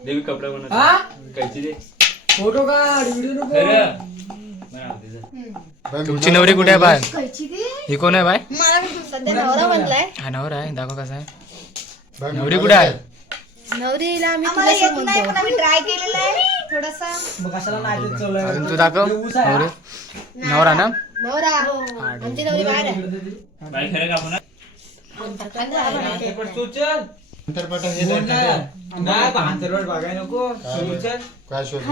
देवी कपडा बनवतो कैची दे फोटो काढ व्हिडिओ नको तुमची नवरी कुठे आहे बाय ही कोण आहे बाय मला सध्या नवरा बनलाय हा नवरा आहे दाखव कसा आहे नवरी कुठे आहे नवरीला आम्ही तुला येत नाही पण आम्ही ट्राय केलेला आहे थोडासा मग कशाला नाही देत चालू अजून तू दाखव नवरी नवरा ना नवरा आमची नवरी बाहेर आहे बाई खरं का म्हणा नाही भांतरवट बघाय नको सोल्युशन काय शोध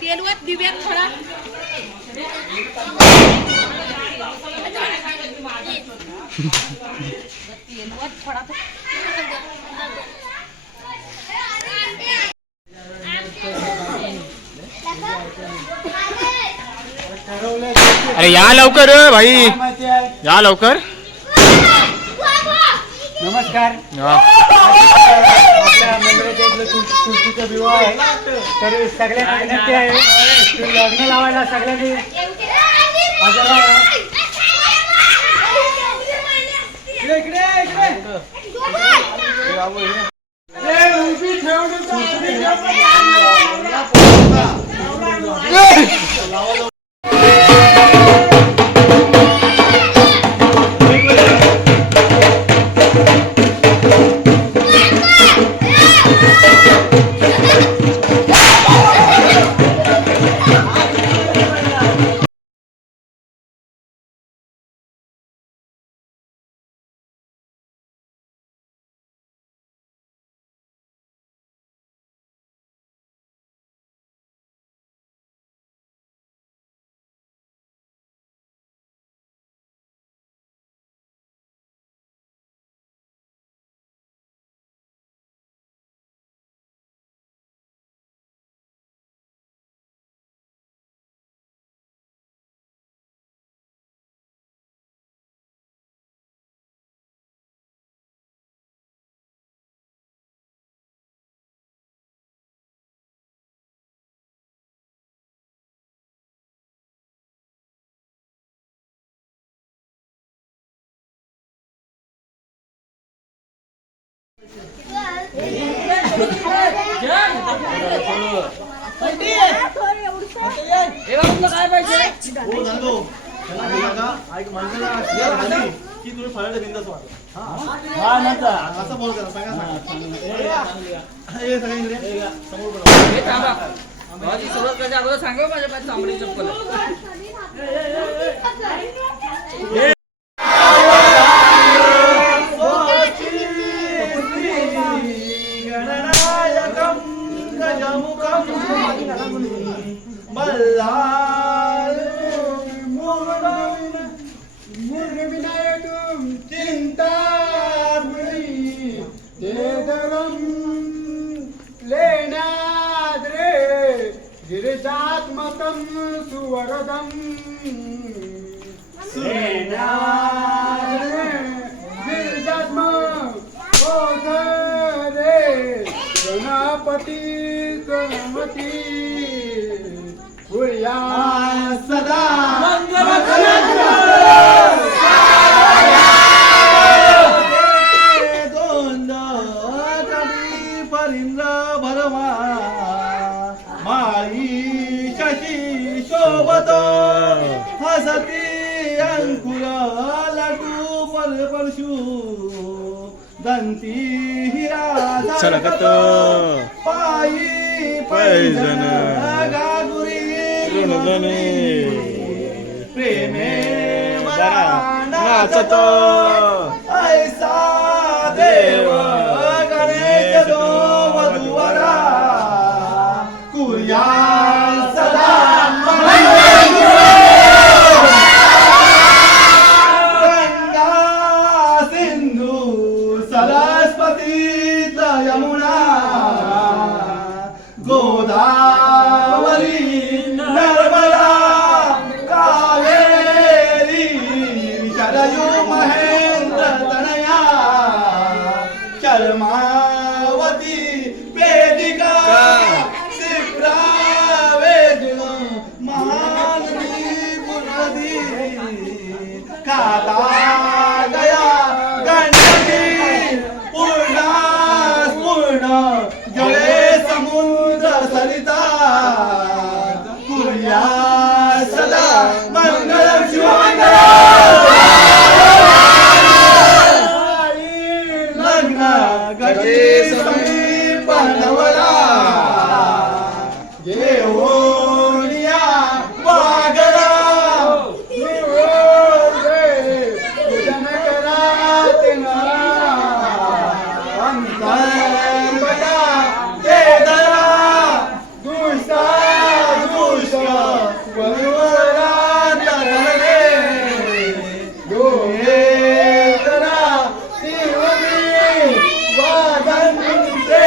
तेलवत दिव्यात थोडा तेलवत थोडा अरे या लवकर भाई या लवकर नमस्कार हा. आपल्या मंदिराच्या इथलं तुळशीचा विवाह आहे तर सगळ्या विनंती आहे की लग्न लावायला सगळ्यांनी हजर राहा. इकडे उभी ठेव काय पाहिजे की तुम्ही फळाला बिंदास वाटला हा नंतर असं बोल करा सांगा समोर सुरुवात करायच्या अगोदर सांगा माझ्या पाय चांबडी चप्पल गिरिजात्मकं सुवरदं गिरिजात्मकोदरे गणपती गणपती भूया सदा हसती अंकुर लाडू परशु दंती हिरा सलगत पायी पैजन गागुरी प्रेमे नाचत ऐसा देव गणेश दो वधुवरा कुर्या सदा यमुना गोदावरी नर्मदा कावेरी शरयू महेंद्र तनया चर्मावती वेदिका शिप्रा वेदुन महानदी पुनदी खाता गया गणपती पूर्ण जळे समुद्र सरिता कुर्या सदा मंगलम शिवमंगलम लग्न गती समीप नवरा घेऊनिया वागरा पूजन करा तेना अंतर्बटा ते दरा दुष्टा दुष्ट वरुवरा तरले दोहे दरा शिवमी वादंते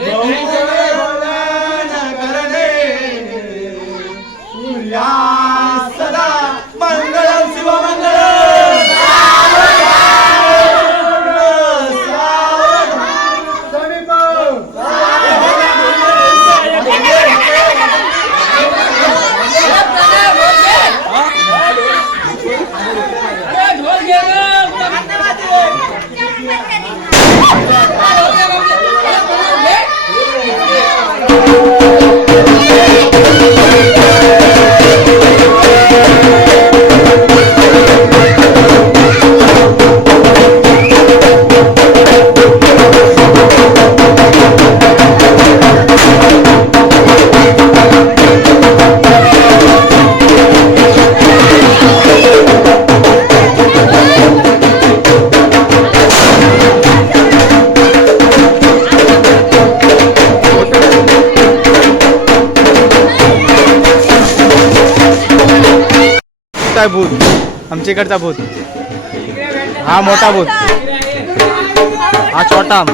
बहुवलन करणे सूर्या सदा मंगलम शिवमंगलम भूत आमच्या इकडचा भूत हा मोठा भूत हा छोटा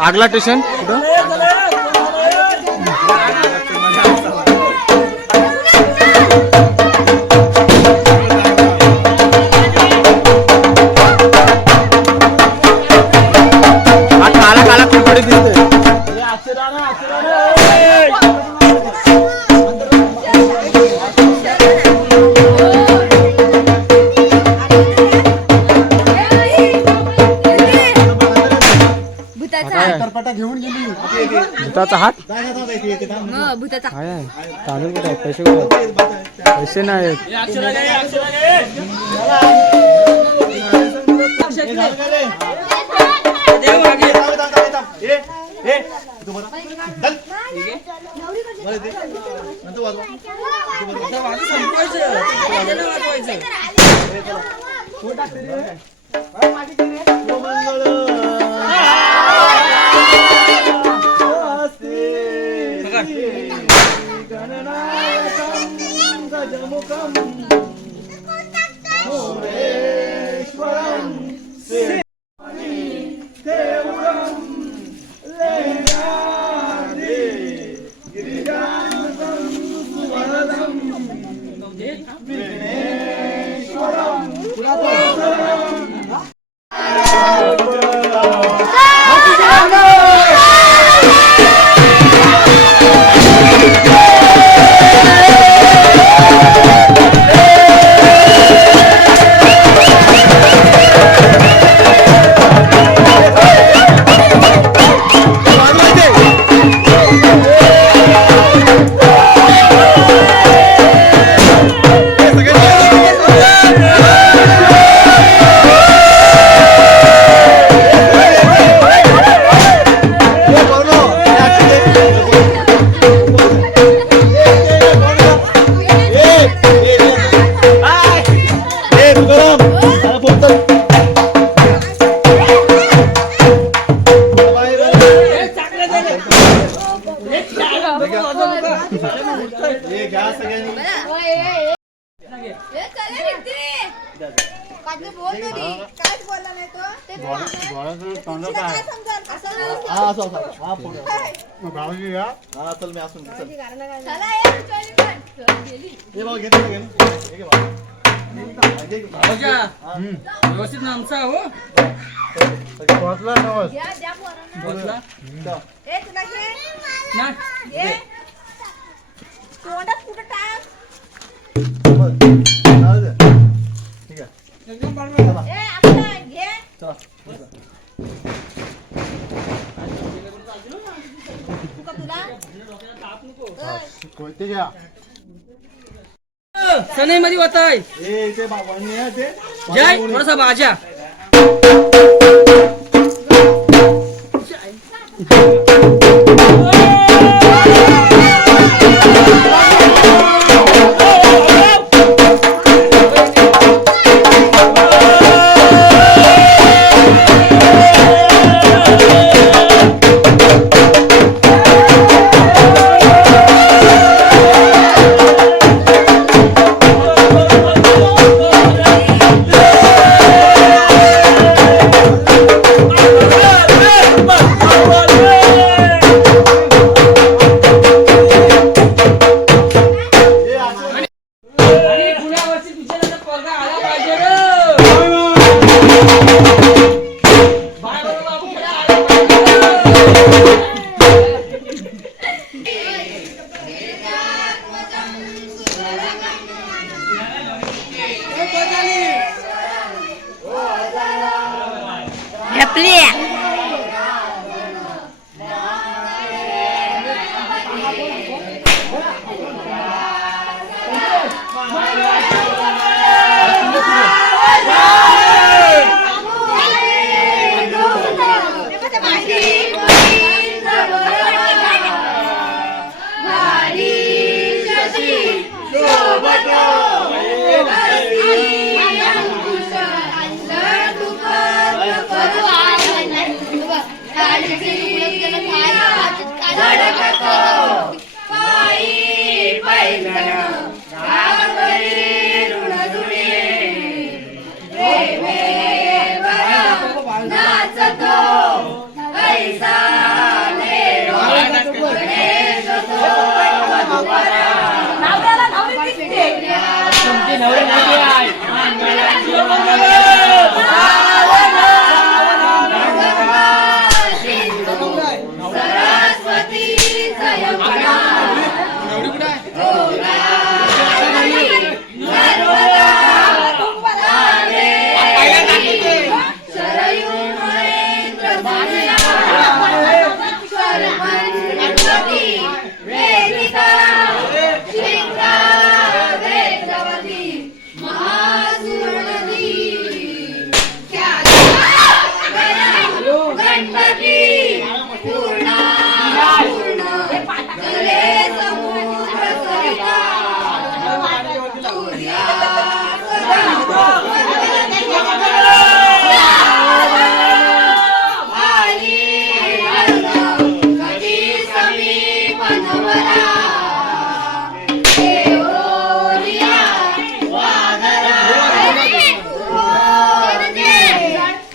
आगला स्टेशन कुठं भूताचा हात भूताचा चालेल कुठे पैसे कुठे पैसे नाही हे घ्या सगळ्यांनी. काहीच बोलला नाही तो ते काय समजाल असं हा असं असं. हा पुढे. गावाची या हा चल मी असून चल. चला ये चली पण गेली हे बघ घेतो घे. हे घे बाबा. घे, घे. हा. व्यवस्थित नामचा हो पोहोचला नवस द्या द्या पोरांना पोचला चल. ए तुला घे ना घे तोंडात कुठं टाक बस. चालू दे. ठीक आहे. ए आपला घे चला. तुका तुला कोणते घ्या सनई मध्ये होताय हे इथे बाबांनी आहे ते. जय थोडासा भाज्या आणि पुण्या वर्षी तुझ्या पोरगा आला पाहिजे रे बाय बाबा बाबू पुण्या आला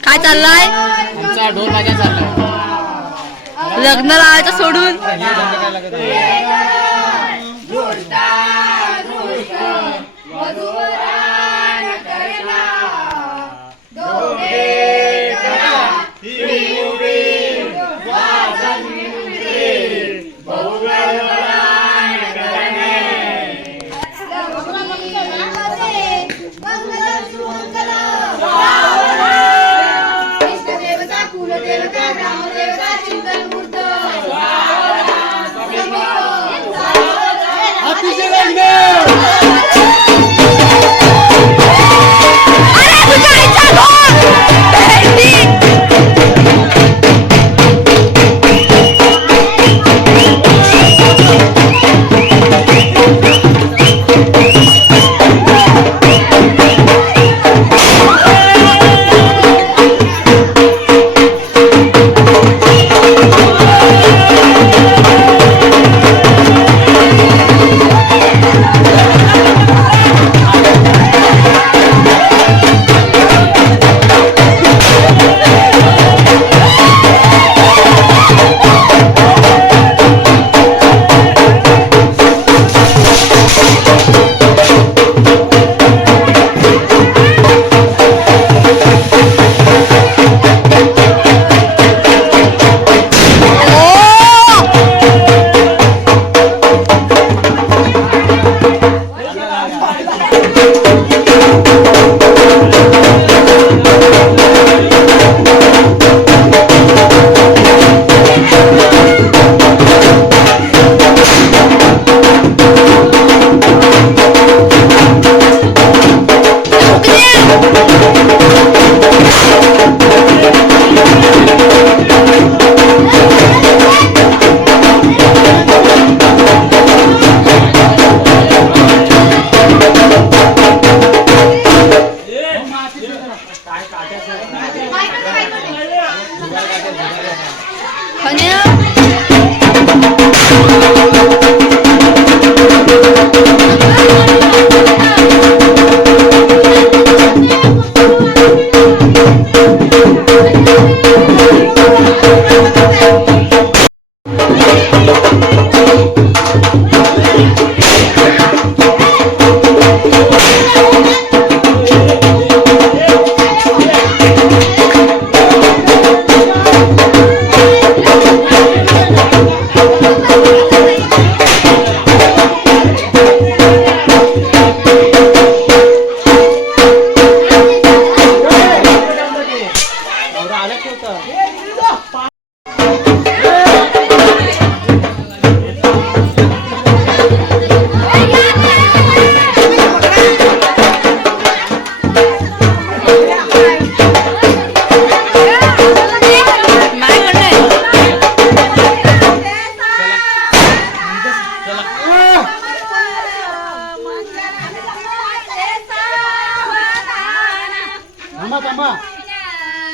काय चाललाय आमचा ढोल वाजा चाललाय लग्न लावायचं सोडून कुलदेवता ग्रामदेवता चिंतन मूर्त थांबा थांबा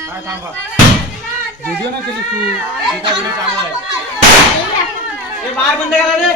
काय थांबा व्हिडिओ नाही केली तू तुझा व्हिडिओ चालू आहे ए मार बंद करा रे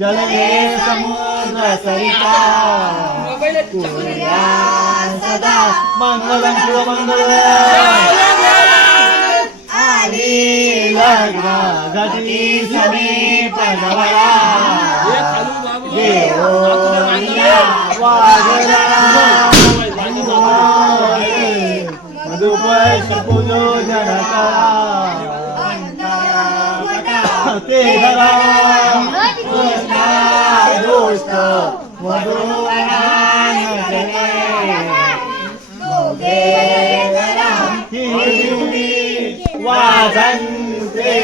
जले समुद्र सरिता सदा मंगलम शिवमंगल आली लग्न गती समीप नवरा देवो वाजला मधुपर पूजो जनका ते धरा दोस्त मधुरान वाजंते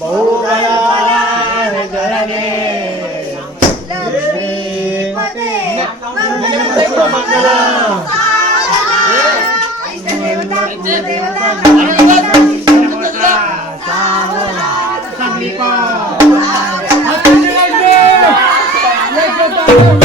बहुबलान गणे देवता